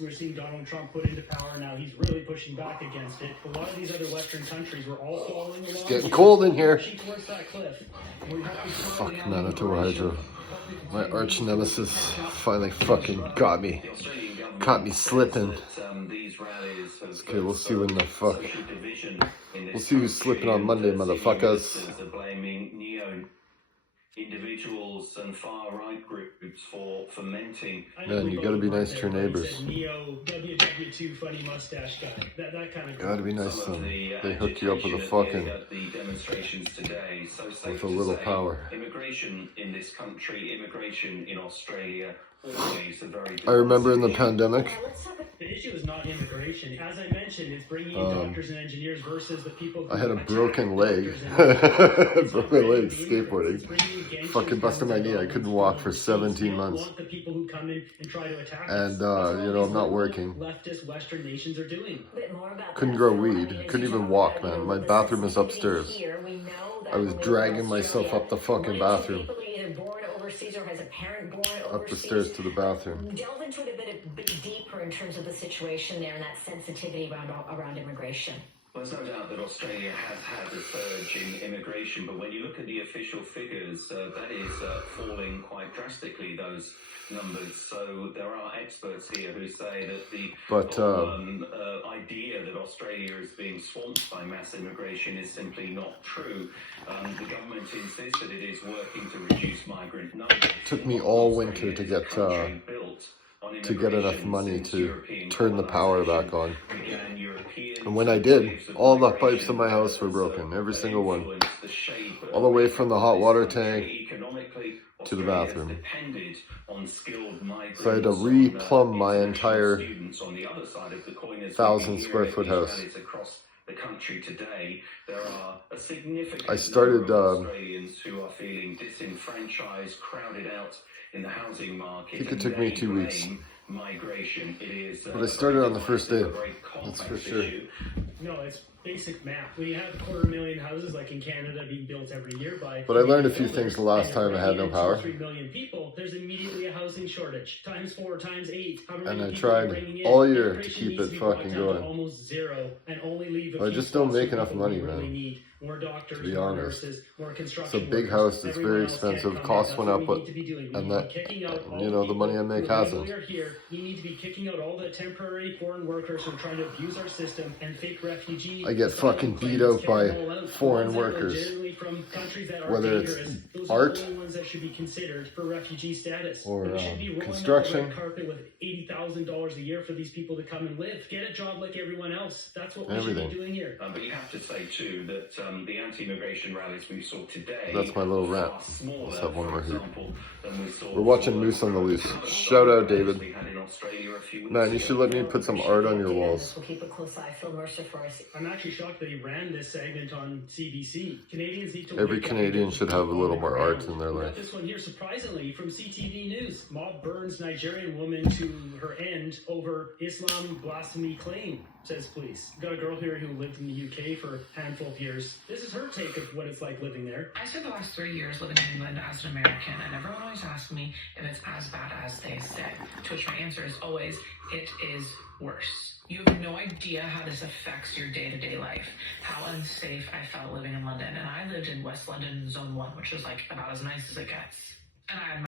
We're seeing Donald Trump put into power now. He's really pushing back against it. A lot of these other Western countries were all following along. It's getting cold in here. Towards that cliff. Fuck Manitoba Hydro. My arch nemesis finally fucking got me. Caught me slipping. Okay, we'll see when the fuck. We'll see who's slipping on Monday, motherfuckers. Individuals and far-right groups for fomenting. Man, you gotta be nice to your neighbors. Neo WW2 funny mustache guy. That kind of. Gotta be nice to them. They hook you up with a fucking. The demonstrations today. With a little power. Immigration in this country, immigration in Australia, always a very. I remember in the pandemic. The issue is not immigration. As I mentioned, it's bringing in doctors and engineers versus the people who I had a broken leg. Broken leg skateboarding. Fucking busted my knee. I couldn't walk for 17 months. And, you know, I'm not working. Leftist Western nations are doing. Couldn't grow weed. Couldn't even walk, man. My bathroom is upstairs. I was dragging myself up the fucking bathroom. Or has a parent born up the stairs to the bathroom. Delve into it a bit deeper in terms of the situation there and that sensitivity around immigration. Well, there's no doubt that Australia has had a surge in immigration, but when you look at the official figures, that is falling quite drastically, those numbers. So there are experts here who say that the idea that Australia is being swamped by mass immigration is simply not true. The government insists that it is working to reduce migrant numbers. It took me all winter to get enough money to turn the power back on. And when I did, all the pipes in my house were broken, every single one. All the way from the hot water tank to the bathroom. So I had to re-plumb my entire 1,000 square foot house. The country today, there are a significant I started Australians who are feeling disenfranchised, crowded out in the housing market. I think it took me 2 weeks. Migration, it is. But I started on the first day. That's for sure. No, it's basic math. When you have 250,000 houses like in Canada being built every year by. But I learned a few things the last time I had no power. 3 million people. There's immediately a housing shortage. Times 4, times 8. And I tried all year to keep it fucking going. Almost zero, and only leave I just don't make enough money, man. More doctors, to be honest. Nurses, more construction. It's a big house, it's very expensive, costs went up, and that, you know, the money I make hasn't. You need to be kicking out all the temporary foreign workers who are trying to abuse our system and fake refugees. I get fucking beat out by foreign workers, whether it's art or construction. With $80,000 a year for these people to come and live. Get a job like everyone else. That's what we should be doing here. But you have to say too that the anti-immigration rallies we saw today. That's my little rant. Let's have one more here. We're watching Moose on the Loose. Shout out, David. Man, you should let me put some art on your walls. We'll keep a close eye. Phil Mercer for us. I'm actually shocked that he ran this segment on CBC. Canadians need to. Every Canadian should have a little more art in their life. This one here, surprisingly, from CTV News. Mob burns Nigerian woman to her end over Islam blasphemy claim, says police. Got a girl here who lived in the UK for a handful of years. This is her take of what it's like living there. I spent the last 3 years living in England as an American, and everyone always asks me if it's as bad as they say. To which my answer is always, it is worse. You have no idea how this affects your day-to-day life, how unsafe I felt living in London. And I lived in West London, Zone 1, which was like about as nice as it gets. And I had